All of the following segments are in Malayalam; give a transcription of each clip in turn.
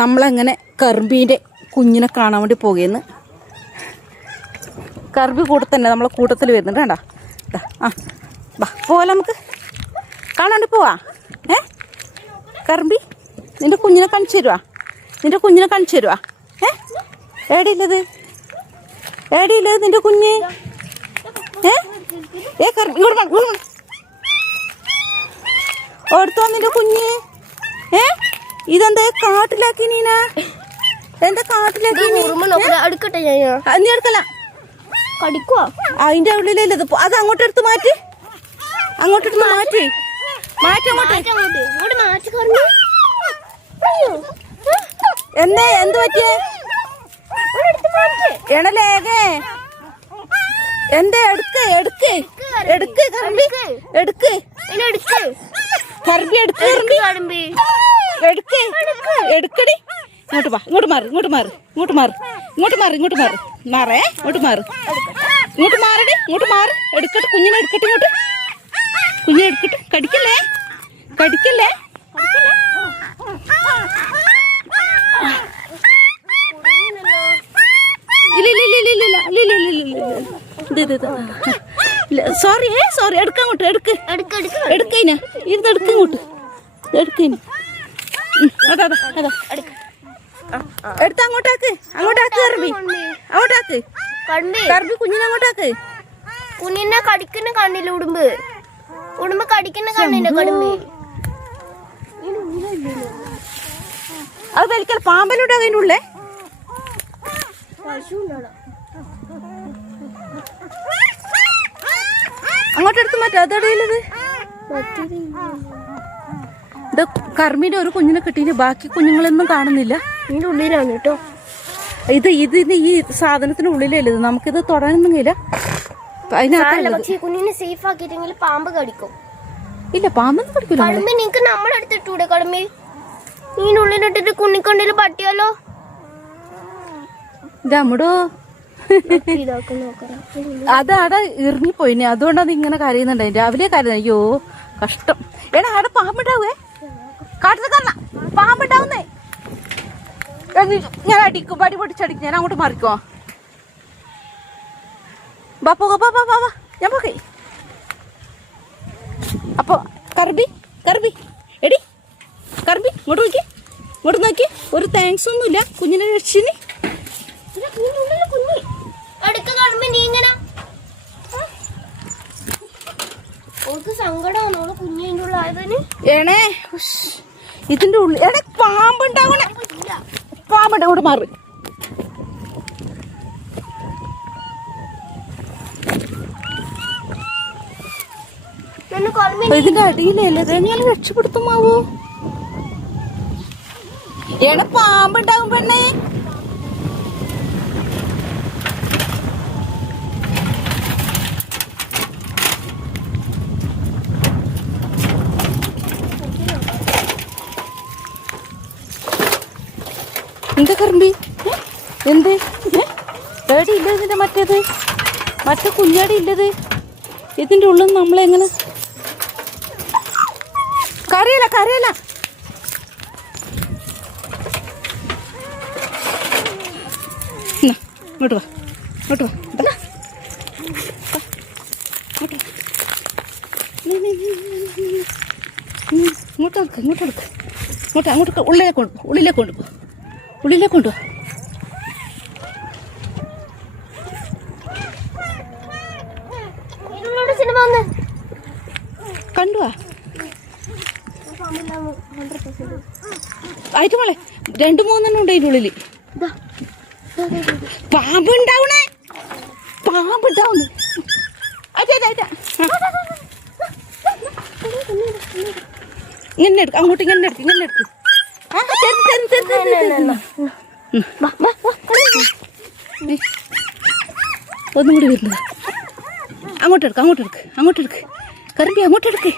നമ്മളങ്ങനെ കർബീൻ്റെ കുഞ്ഞിനെ കാണാൻ വേണ്ടി പോകുന്നു. കർബി കൂടെ തന്നെ നമ്മളെ കൂട്ടത്തിൽ വരുന്നുണ്ട്. കണ്ടോ? ആ ബാ പോലെ നമുക്ക് കാണാണ്ട് പോവാ. കർബി നിൻ്റെ കുഞ്ഞിനെ കാണിച്ചു തരുവാ? നിൻ്റെ കുഞ്ഞിനെ കാണിച്ചു തരുവാ? എവിടെയില്ലത്? എവിടെയില്ലത് നിൻ്റെ കുഞ്ഞ്? കർബി ഇങ്ങോട്ട് ഓർത്തോ നിൻ്റെ കുഞ്ഞ്? ഇതെന്താ കാട്ടിലാക്കി? നീന എന്താ കാട്ടിലാക്കി? നീ എടുക്കല അതിന്റെ ഉള്ളിലല്ലത്. അത് അങ്ങോട്ട് എടുത്ത് മാറ്റി, അങ്ങോട്ട് എടുത്ത് മാറ്റി എന്തേ എന്ത് പറ്റിയേ? എണലേകേ എന്തേ? എടുക്ക് എടുക്ക് എടുക്ക് കർബി എടുക്ക് കർബി എടുക്ക് കർബി എടുക്ക് എടുക്കടി. ഇങ്ങോട്ട് വാ, ഇങ്ങോട്ട് മാറി, ഇങ്ങോട്ട് മാറി, ഇങ്ങോട്ട് മാറി, ഇങ്ങോട്ട് മാറി, ഇങ്ങോട്ട് മാറി, മാറേ ഇങ്ങോട്ട് മാറി, ഇങ്ങോട്ട് മാറടി, ഇങ്ങോട്ട് മാറി. എടുക്കട്ടെ കുഞ്ഞിനെ, എടുക്കട്ടെ ഇങ്ങോട്ട്, കുഞ്ഞിനെ എടുക്കട്ടെ. കടിക്കല്ലേ, കടിക്കല്ലേ. Sorry sorry. എടുക്കങ്ങോട്ട്, എടുക്ക് എടുക്കയിന, ഇരുന്ന് എടുക്കങ്ങോട്ട്, എടുക്കയിന്. അതാ അതാ അതാ എടുത്ത് അങ്ങോട്ടാക്ക്, അങ്ങോട്ടാക്ക് കർബി, അങ്ങോട്ടാക്ക് കർബി കുഞ്ഞിനെ അങ്ങോട്ടാക്ക്. കുഞ്ഞിനെ കടിക്കുന്ന കണ്ണില്ല ഉടുമ്പ്, ഉടുമ്പ് കടിക്കുന്ന കണ്ണില്ല കടുമ്പി. അത് വലിക്കൽ പാമ്പലൂടെ അതിൻ്റെ ഉള്ളേ. അങ്ങോട്ടെടുത്ത് മാറ്റാ. അതടയിലത് ഇത് കർമ്മീൻ്റെ ഒരു കുഞ്ഞിനെ കിട്ടിയിട്ട് ബാക്കി കുഞ്ഞുങ്ങളൊന്നും കാണുന്നില്ല. ഇതിൻ്റെ ഉള്ളിലാണ് കേട്ടോ. ഇതിന് ഈ സാധനത്തിന് ഉള്ളിലല്ലേ, നമുക്കിത് തൊടാനൊന്നും കഴിയില്ല. അതിനകത്ത് കുഞ്ഞിനെ സേഫ് ആക്കിയിട്ടെങ്കിൽ പാമ്പ് കടിക്കും. ഇല്ല, പാമ്പൊന്നും കടിക്കില്ല. കടുമ്പി നിനക്ക് നമ്മളെടുത്തിട്ടൂടെ? കടുമ്പി ഇതിനുള്ളിലിട്ടിട്ട് കുഞ്ഞിക്കൊണ്ടിൽ പട്ടിയാലോ? ഇതമ്മടോ അത് അവിടെ ഇറങ്ങിപ്പോയിനെ, അതുകൊണ്ടത് ഇങ്ങനെ കരയുന്നുണ്ടായി. രാവിലെ കരയുന്ന. അയ്യോ കഷ്ടം. എടാ അവിടെ പാമ്പുണ്ടാവേ, കാട്ടിൽ കറന്ന പാമ്പുണ്ടാവുന്നേ. ഞാൻ അടിക്കും, പടി പൊട്ടിച്ചടിക്കും. ഞാൻ അങ്ങോട്ട് മാറിക്കോ. ബാ പോകാ, ബാ ബാ ബാ, ഞാൻ പോകേ. അപ്പൊ കർബി കർബി എടി കർബി ഇങ്ങോട്ട് നോക്കി, ഇങ്ങോട്ട് നോക്കി. ഒരു താങ്ക്സ് ഒന്നുമില്ല കുഞ്ഞിനെ രക്ഷിന്. ഏണേ ഇതിന്റെ ഉള്ളിൽ എടേ പാമ്പുണ്ടാവണേ, പാമ്പുണ്ട്. അങ്ങോട്ട് മാറി. ഇതിന്റെ അടിയിലല്ലേ, എങ്ങനെ രക്ഷപ്പെടുത്തുമാവോ? എടെ പാമ്പുണ്ടാവും പെണ്ണേ. എന്താ കറമ്പി? എന്ത് ഏടി ഇല്ല ഇതിന്റെ മറ്റേത്, മറ്റേ കുഞ്ഞാടി ഇല്ലത്. ഇതിന്റെ ഉള്ളിൽ നമ്മളെങ്ങനെ കരയല കരയല. ഇങ്ങോട്ട് വാ, ഇങ്ങോട്ട് വാ, ഇങ്ങോട്ട് എടുക്ക, ഇങ്ങോട്ട് എടുക്ക, ഇങ്ങോട്ട് അങ്ങോട്ട് ഉള്ളിലേക്ക് കൊണ്ടുപോ, ഉള്ളിലേക്ക് കൊണ്ടുപോ, ഉള്ളിലേക്ക് കൊണ്ടുപോ. കണ്ടുവാ ആയിട്ട് മോളെ, 2-3 ഉണ്ട് അതിൻ്റെ ഉള്ളില്. പാമ്പുണ്ടാവണേ, പാമ്പുണ്ടാവുന്നു. ഇങ്ങനെ എടുക്ക, അങ്ങോട്ട് ഇങ്ങനെ എടുക്ക്, ഇങ്ങനെ എടുക്ക്. ഒന്നും കൂടി വരുന്നത്. അങ്ങോട്ട് എടുക്ക്, അങ്ങോട്ട് എടുക്ക്, അങ്ങോട്ട് എടുക്ക്. കറമ്പി അങ്ങോട്ട് എടുക്ക്,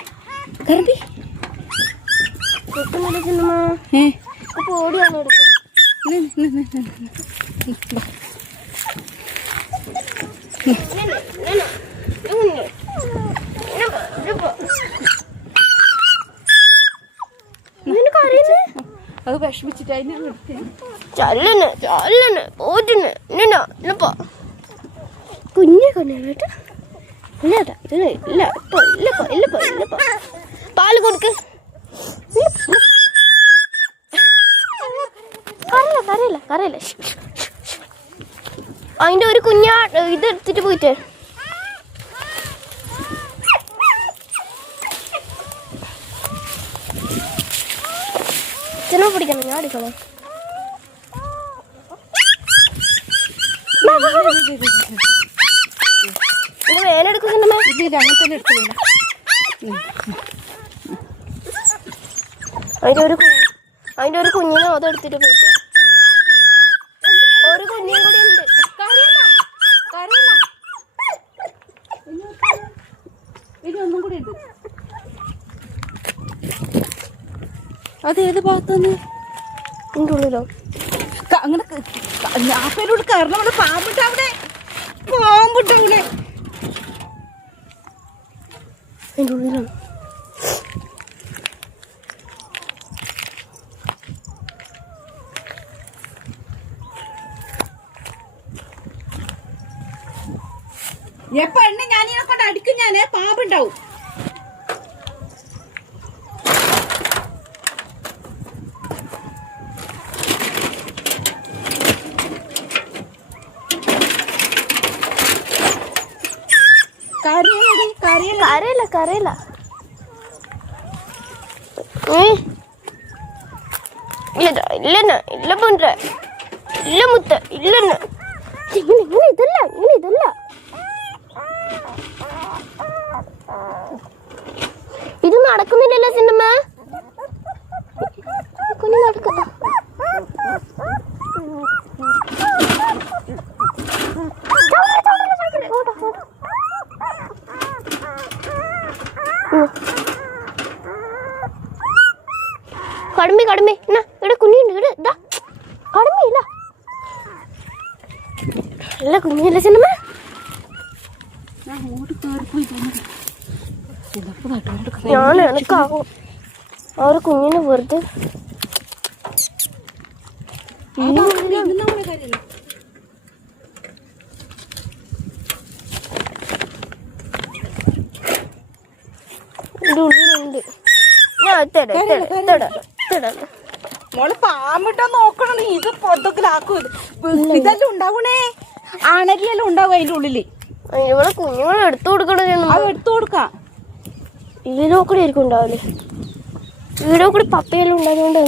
കറമ്പി. അത് വിഷമിച്ചിട്ട് അതിനെ എടുത്തേ. ചല്ലന് ചല്ലന് പോറ്റുന്ന് ഇന്നപ്പോ കുഞ്ഞെ കൊണ്ടേട്ടാ ഇല്ലാട്ടാ ഇത് ഇല്ല ഇപ്പൊ ഇല്ലപ്പോ ഇല്ലപ്പോ ഇല്ലപ്പോ പാല് കൊടുക്ക്. കരയില്ല കരയില്ല കരയില്ല. അതിന്റെ ഒരു കുഞ്ഞാ ഇത് എടുത്തിട്ട് പോയിട്ട് ചെന്ന പിടിക്കണം. ഞാൻ അടിക്കണം. വേനെടുക്കുന്നുണ്ടോ? ഇല്ല അങ്ങനെ തന്നെ എടുക്കില്ല. അതിന്റെ ഒരു കുഞ്ഞിനെ അതെടുത്തിട്ട് പോയിട്ട് ഒരു കുഞ്ഞിയും കൂടി ഉണ്ട്. ഒന്നും കൂടി ഉണ്ട്. അത് ഏത് ഭാഗത്തുനിന്ന്? എൻ്റെ ഉള്ളിലോ? അങ്ങനെ ആപ്പേരോട് കയറണം. അവിടെ പാമ്പിട്ടവിടെ പാമ്പിട്ടവിടെ എൻ്റെ ഉള്ളിലാണ്. എപ്പ എണ്ണ ഞാനിനെ കൊണ്ട് അടിക്കും. ഞാനേ പാമ്പുണ്ടാവും. കരയില്ല കരയില്ല. ഇല്ലണ്ണ ഇല്ല പண்ற ഇല്ല മുത്ത ഇല്ലണ്ണ. ഇങ്ങനെ ഇതല്ല ഇങ്ങനെ ഇതല്ല. ഇത് നടക്കുന്നില്ലല്ലോ സിനിമ. കുഞ്ഞു നടക്ക. കടമ്പി കടമ്പി എന്നാ ഇവിടെ കുഞ്ഞിണ്ട്. ഇവിടെ ഇതാ കടമ്പിയില്ല. നല്ല കുഞ്ഞില്ല സിനിമ. ഞാൻ എനക്കാകും ആ ഒരു കുഞ്ഞിന് വെറുതെ ഉള്ളിലുണ്ട്. ഞാൻ മോള് പാമ്പിട്ടാ നോക്കണം. ഇത് പൊട്ടത്തിലാക്കും. ഇതെല്ലാം ഉണ്ടാവണേ. അണലിയെല്ലാം ഉണ്ടാവും അതിന്റെ ഉള്ളില്. ഇവിടെ കുഞ്ഞുങ്ങൾ എടുത്തു കൊടുക്കണം. അത് എടുത്തു കൊടുക്കാം. വീടോ കൂടി ആയിരിക്കും ഉണ്ടാവില്ലേ? വീടോ കൂടി പപ്പയെല്ലാം ഉണ്ടായതുകൊണ്ട്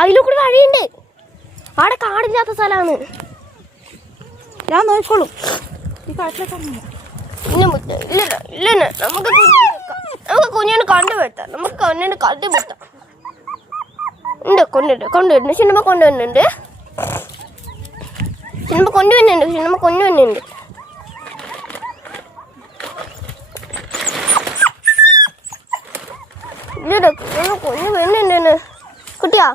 അതിലൂ കൂടി വഴിയുണ്ട്. അവിടെ കാടില്ലാത്ത സ്ഥലമാണ്. ഞാൻ നോക്കിക്കോളും. ഇല്ല നമുക്ക് കുഞ്ഞിനെ കണ്ടുവരുത്താം. നമുക്ക് കുഞ്ഞിനെ കണ്ടുവരുത്താം. ഉണ്ട് കൊണ്ടുവരുന്നു. സിനിമ കൊണ്ടുവരുന്നുണ്ട്. സിനിമ കൊണ്ടുവരുന്നുണ്ട്. ഇല്ലടാ കുഞ്ഞു വരുന്നുണ്ട്. കുട്ടിയാ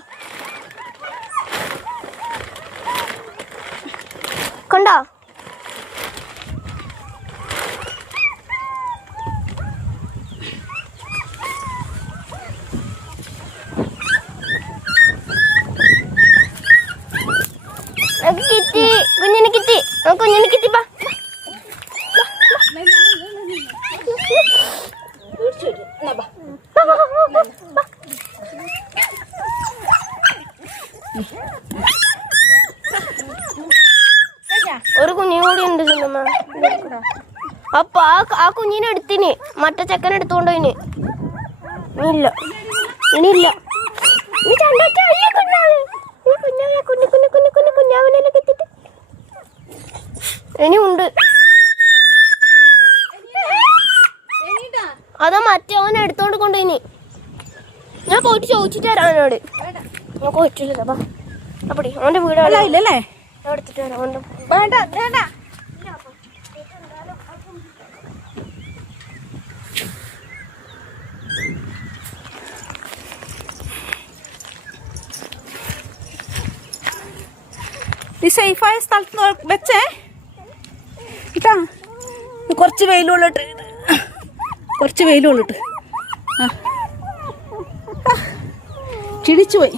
കണ്ടാ? കിട്ടി കുഞ്ഞിനെ കിട്ടി. കുഞ്ഞിനെ കിട്ടിപ്പാ. ഒരു കുഞ്ഞിനും കൂടി ഉണ്ട് സിനിമ. അപ്പൊ ആ കുഞ്ഞിനെ എടുത്തിന്. മറ്റേ ചെക്കൻ എടുത്തോണ്ടോയിന്. ഇല്ല ഇനിയില്ല. ഇനി ഉണ്ട്. അതാ മറ്റേ അവൻ എടുത്തോണ്ട് കൊണ്ടുപോയിന്. ഞാൻ പോയിട്ട് ചോദിച്ചിട്ട് തരാം അവനോട്. ഞാൻ പോയിട്ടില്ല. അപ്പടി അവന്റെ വീടാണ്. ഇല്ലല്ലേ? ഞാൻ എടുത്തിട്ട് വരാം. അവന്റെ വേണ്ട വേണ്ട. ഈ സേഫായ സ്ഥലത്ത് വെച്ചേ കേട്ടാ. കുറച്ച് വെയിലുള്ളിട്ട് ആ കിടിച്ചു പോയി.